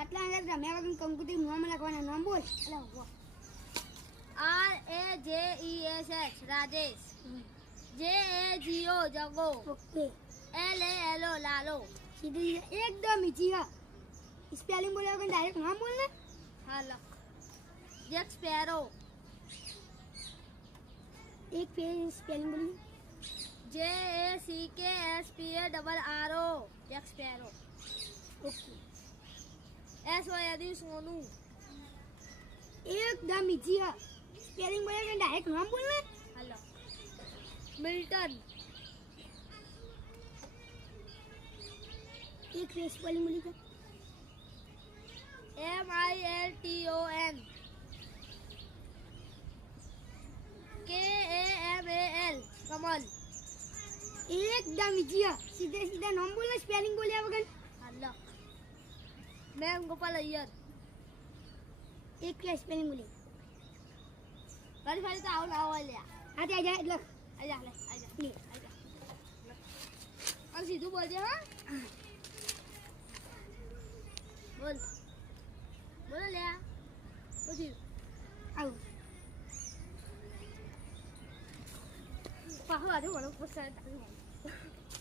આટલા આગળ રમ્યા વગર કંકુતી નામ લખવાના નામ બોલ. અલા વાહ. RAJESH Rajesh. JAGO Jago. Okay. LALO Lalo. સીધી એકદમ ઈજી હા. સ્પેલિંગ બોલ્યા વગર ડાયરેક્ટ નામ બોલ ને. હા લખ. Jack sparrow. એક પેજ સ્પેલિંગ બોલી. JACKSPARRO Jack sparrow. Okay. SONU સોનું. એકદમ ઈજી હા. સ્પેલિંગ બોલ્યા વગર ડાયરેક્ટ નામ બોલ ને. હા લખ. મિલ્ટન. એક પેજ સ્પેલિંગ બોલી તો. MILTON. KAMAL કમલ. એકદમ ઈજી હા. સીધે સીધા નામ બોલ ને સ્પેલિંગ બોલ્યા વગર. હા લખ. મેમ ગોપાલ અય્યર. એક પેજ સ્પેલિંગ બોલી. ફરી ફરી તો આવું ના હોય લ્યા. હા તે આજા એટલે આજા લે આજા લે. આજા. અને સીધું બોલજે હા. બોલ બોલો લ્યા. પછી આવું. પાહો આજે મને પૂછતા હતા.